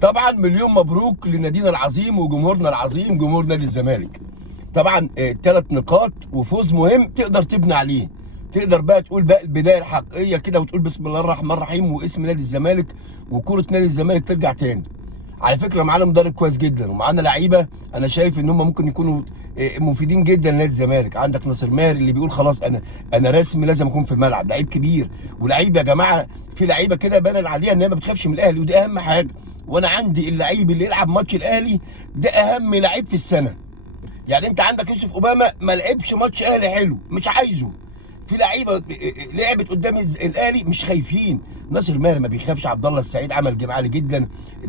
طبعا مليون مبروك لنادينا العظيم وجمهورنا العظيم جمهور نادي الزمالك. طبعا 3 نقاط وفوز مهم تقدر تبني عليه، تقدر بقى تقول بقى البدايه الحقيقيه كده وتقول بسم الله الرحمن الرحيم واسم نادي الزمالك وكره نادي الزمالك ترجع تاني. على فكره معانا مدرب كويس جدا ومعانا لعيبه انا شايف ان هم ممكن يكونوا مفيدين جدا لنادي الزمالك. عندك ناصر ماهر اللي بيقول خلاص انا رسمي لازم اكون في الملعب، لعيب كبير ولعيب يا جماعه. في لعيبه كده بان عليها ان هي ما بتخافش من الاهلي ودي اهم حاجه. وانا عندي اللعيب اللي يلعب ماتش الاهلي ده اهم لعيب في السنه. يعني انت عندك يوسف اوباما ما لعبش ماتش اهلي حلو مش عايزه. في لعيبه لعبت قدام الاهلي مش خايفين. ناصر ماهر ما بيخافش، عبد الله السعيد عمل جيم عالي جدا،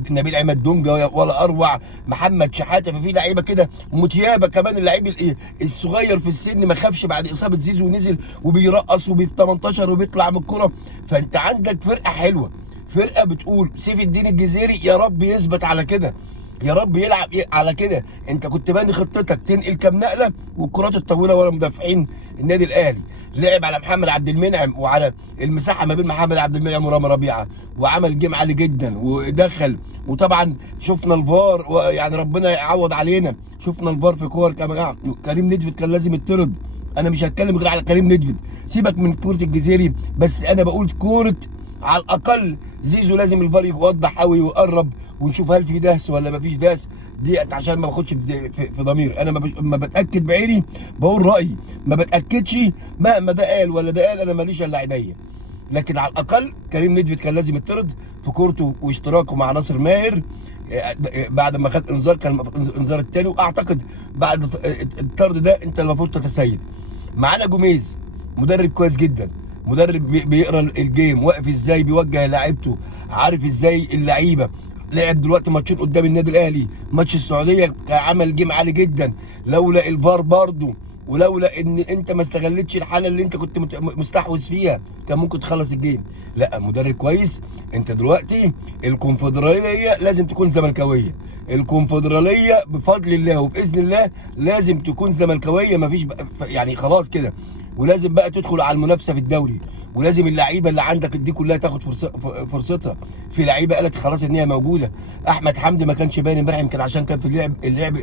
نبيل عماد دونجا ولا اروع، محمد شحاته. ففي لعيبه كده متيابه كمان. اللعيب الصغير في السن ما خافش بعد اصابه زيزو ونزل وبيرقص وبي 18 وبيطلع من الكره. فانت عندك فرقه حلوه، فرقه بتقول سيف الدين الجزيري يا رب يثبت على كده، يا رب يلعب على كده. انت كنت باني خطتك تنقل كام نقله والكرات الطويله ورا مدافعين النادي الاهلي. لعب على محمد عبد المنعم وعلى المساحه ما بين محمد عبد المنعم ورامي ربيعه وعمل جيم عالي جدا ودخل. وطبعا شفنا الفار يعني ربنا يعوض علينا، شفنا الفار في كور كمان. كريم نيدفيد كان لازم يطرد. انا مش هتكلم غير على كريم نيدفيد، سيبك من كوره الجزيري، بس انا بقول كوره على الاقل زيزو لازم الفار يوضح قوي ويقرب ونشوف هل في دهس ولا ما فيش دهس. دي عشان ما باخدش في ضمير. انا ما بتاكد بعيني، بقول رايي، ما بتاكدش مهما ده قال ولا ده قال، انا ماليش الا عينيا. لكن على الاقل كريم نيدفيد كان لازم يطرد في كورته واشتراكه مع ناصر ماهر بعد ما خد انذار، كان الانذار الثاني. واعتقد بعد الطرد ده انت المفروض تتسيد. معانا جوميز مدرب كويس جدا، مدرب بيقرا الجيم، واقف ازاي بيوجه لاعيبته، عارف ازاي اللعيبه. لعب دلوقتي ماتشين قدام النادي الاهلي، ماتش السعوديه عمل جيم عالي جدا. لولا الفار برضه ولولا ان انت ما استغلتش الحاله اللي انت كنت مستحوذ فيها كان ممكن تخلص الجيم. لا مدرب كويس. انت دلوقتي الكونفدراليه لازم تكون زملكاويه، الكونفدراليه بفضل الله وباذن الله لازم تكون زملكاويه، مفيش يعني خلاص كده. ولازم بقى تدخل على المنافسه في الدوري، ولازم اللعيبه اللي عندك دي كلها تاخد فرصتها. في لعيبه قالت خلاص ان هي موجوده. احمد حمدي ما كانش باين امبارح، يمكن عشان كان في اللعب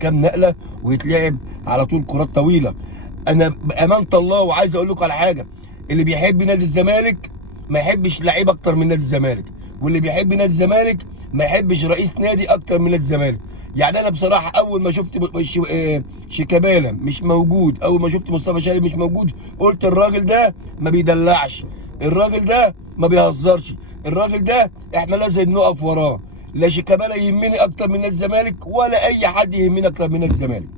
كام نقله ويتلعب على طول كرات طويله. انا بامانه الله وعايز اقول لكم على حاجه، اللي بيحب نادي الزمالك ما يحبش لعيب اكتر من نادي الزمالك، واللي بيحب نادي الزمالك ما يحبش رئيس نادي اكتر من نادي الزمالك. يعني انا بصراحه اول ما شفت شيكابالا مش موجود، اول ما شفت مصطفى شلبي مش موجود، قلت الراجل ده ما بيدلعش، الراجل ده ما بيهزرش، الراجل ده احنا لازم نقف وراه. لا شيكابالا يهمني اكتر من نادي الزمالك ولا اي حد يهمني اكتر من نادي الزمالك.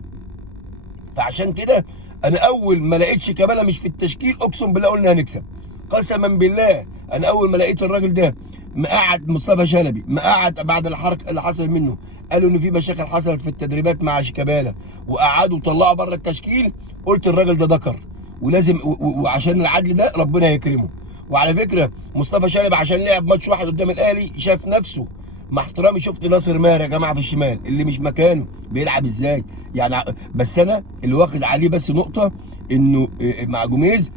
فعشان كده انا اول ما لقيت شيكابالا مش في التشكيل اقسم بالله قلنا هنكسب، قسما بالله. انا اول ما لقيت الراجل ده مقعد مصطفى شلبي، مقعد بعد الحركه اللي حصل منه، قالوا ان في مشاكل حصلت في التدريبات مع شيكابالا وقعدوا وطلعوا بره التشكيل، قلت الراجل ده ذكر ولازم وعشان العدل ده ربنا يكرمه. وعلى فكره مصطفى شلبي عشان لعب ماتش واحد قدام الاهلي شاف نفسه. مع احترامي شفت ناصر ماهر يا جماعه في الشمال اللي مش مكانه بيلعب ازاي يعني. بس انا اللي واخد عليه بس نقطه انه مع جوميز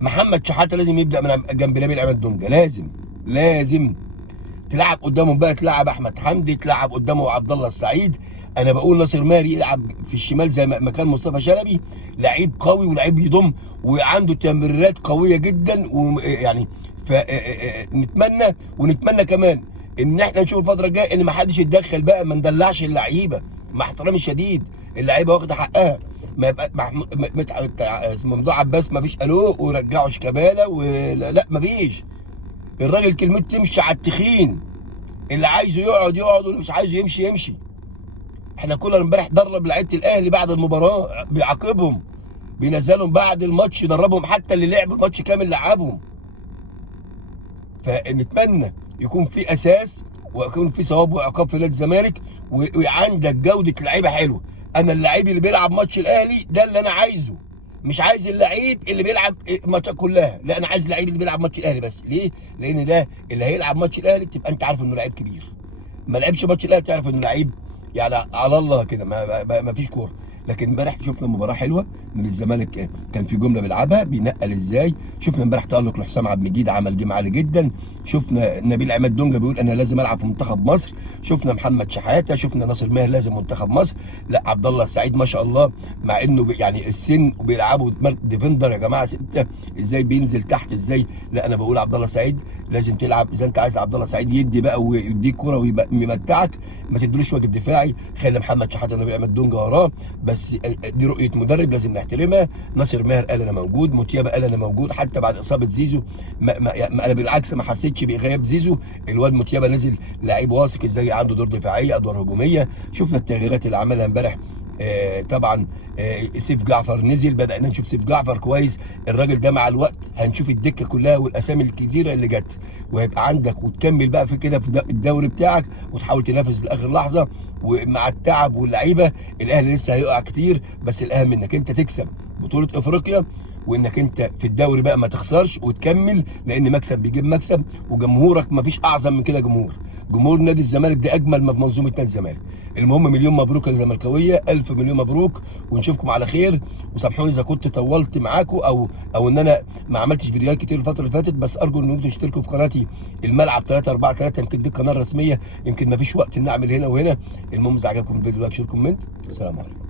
محمد شحاته لازم يبدا من جنب نبيل عماد دونجا، لازم تلعب قدامهم بقى، تلعب احمد حمدي، تلعب قدامه عبد الله السعيد. انا بقول ناصر ماهر يلعب في الشمال زي ما كان مصطفى شلبي، لعيب قوي ولعيب يضم وعنده تمريرات قويه جدا. ويعني فنتمنى ونتمنى كمان ان احنا نشوف الفتره الجايه ان ما حدش يتدخل بقى، ما ندلعش اللعيبه مع احترامي الشديد. اللعيبه واخده حقها، ما يبقى ممدوح عباس ما فيش الو ورجعوا شيكابالا لا ما فيش. الراجل كلمته تمشي على التخين، اللي عايزه يقعد واللي مش عايزه يمشي. احنا كنا امبارح درب لعيبه الاهلي بعد المباراه، بيعاقبهم بينزلهم بعد الماتش يدربهم، حتى اللي لعبوا الماتش كامل لعبهم. فنتمنى يكون في اساس ويكون في ثواب وعقاب في نادي الزمالك وعندك جوده لعيبه حلوه. انا اللعيب اللي بيلعب ماتش الاهلي ده اللي انا عايزه، مش عايز اللعيب اللي بيلعب ماتشات كلها، لا انا عايز اللعيب اللي بيلعب ماتش الاهلي بس. ليه؟ لان ده اللي هيلعب ماتش الاهلي تبقى انت عارف انه لعيب كبير. ما لعبش ماتش الاهلي تعرف انه لعيب يعني على الله كده ما فيش كوره. لكن امبارح شفنا مباراه حلوه من الزمالك، كان في جمله بيلعبها بينقل ازاي. شفنا امبارح تالق لحسام عبد المجيد، عمل جيم عالي جدا. شفنا نبيل عماد دونجا بيقول انا لازم العب في منتخب مصر. شفنا محمد شحاته، شفنا ناصر ماهر لازم منتخب مصر. لا عبد الله السعيد ما شاء الله، مع انه يعني السن وبيلعبوا ديفندر يا جماعه سته، ازاي بينزل تحت ازاي. لا انا بقول عبد الله السعيد لازم تلعب. اذا انت عايز عبد الله السعيد يدي بقى ويديك كوره ويمتعك، ما تدلوش واجب دفاعي، خلي محمد شحاته ونبيل عماد دونجا وراه. بس دي رؤيه مدرب لازم نحترمها. ناصر ماهر قال انا موجود، موتيابا قال انا موجود، حتى بعد اصابه زيزو انا بالعكس ما حسيتش بغياب زيزو. الواد موتيابا نزل لعيب واثق ازاي، عنده دور دفاعيه ادوار هجوميه. شفنا التغييرات اللي عملها امبارح. طبعا سيف جعفر نزل، بدأنا نشوف سيف جعفر كويس. الراجل ده مع الوقت هنشوف الدكه كلها والاسامي الكتيره اللي جت، وهيبقى عندك وتكمل بقى في كده في الدوري بتاعك وتحاول تنافس لاخر لحظه. ومع التعب واللعيبه الاهلي لسه هيقع كتير، بس الاهم انك انت تكسب بطوله افريقيا، وانك انت في الدوري بقى ما تخسرش وتكمل، لان مكسب بيجيب مكسب. وجمهورك ما فيش اعظم من كده. جمهور نادي الزمالك ده اجمل ما في منظومه نادي الزمالك. المهم مليون مبروك يا زملكاويه، الف مليون مبروك، ونشوفكم على خير. وسامحوني اذا كنت طولت معاكم او ان انا ما عملتش فيديوهات كتير الفتره اللي فاتت، بس ارجو ان انتم تشتركوا في قناتي الملعب 343. يمكن دي القناه الرسميه، يمكن ما فيش وقت ان اعمل هنا وهنا. المهم اذا عجبكم الفيديو لايك شير كومنت. السلام عليكم.